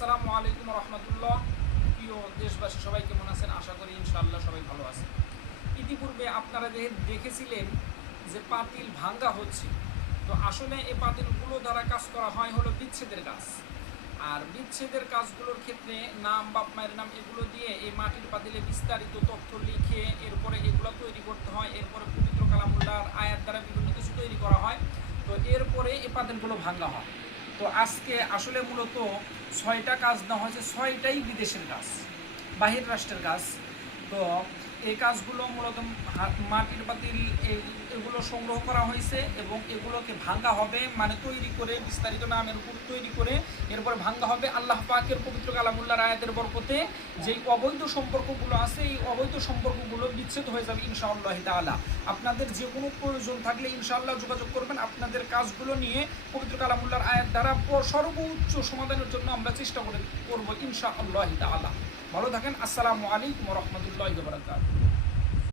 আসসালামু আলাইকুম রহমতুল্লাহ। প্রিয় দেশবাসী সবাই কেমন আছেন? আশা করি ইনশাআল্লাহ সবাই ভালো আছেন। ইতিপূর্বে আপনারা দেখেছিলেন যে পাতিল ভাঙ্গা হচ্ছে, তো আসলে এই পাতিলগুলো দ্বারা কাজ করা হয় হলো বিচ্ছেদের কাজ। আর বিচ্ছেদের কাজগুলোর ক্ষেত্রে নাম, বাপ মায়ের নাম এগুলো দিয়ে এই মাটির পাতিলে বিস্তারিত তথ্য লিখে এরপরে এগুলো তৈরি করতে হয়। এরপরে পবিত্র কালামুল্লাহর আয়াত দ্বারা বিভিন্ন কিছু তৈরি করা হয়। তো এরপরে এই পাতিলগুলো ভাঙ্গা হয়। তো আজকে আসলে মূলত 6টা কাজ দেওয়া হয়েছে, 6টাই বিদেশের কাজ, বাহির রাষ্ট্রের কাজ। তো এই কাজগুলো মূলত মাটির পাতিল এগুলো সংগ্রহ করা হয়েছে এবং এগুলোকে ভাঙ্গা হবে, মানে তৈরি করে বিস্তারিত নামের উপর তৈরি করে এরপরে ভাঙ্গা হবে আল্লাহ পাকের পবিত্র কালামুল্লাহর আয়াতের বরকতে। যেই অবৈধ সম্পর্কগুলো আছে এই অবৈধ সম্পর্কগুলো বিচ্ছেদ হয়ে যাবে ইনশাআল্লাহ তাআলা। আপনাদের যে কোনো প্রয়োজন থাকলে ইনশাআল্লাহ যোগাযোগ করবেন। আপনাদের কাজগুলো নিয়ে পবিত্র কালামুল্লাহর আয়াত দ্বারা সর্বোচ্চ সমাধানের জন্য আমরা চেষ্টা করব ইনশাআল্লাহ তাআলা। ভালো থাকেন। আসসালামু আলাইকুম ওয়া রাহমাতুল্লাহি ওয়া বারাকাতুহু।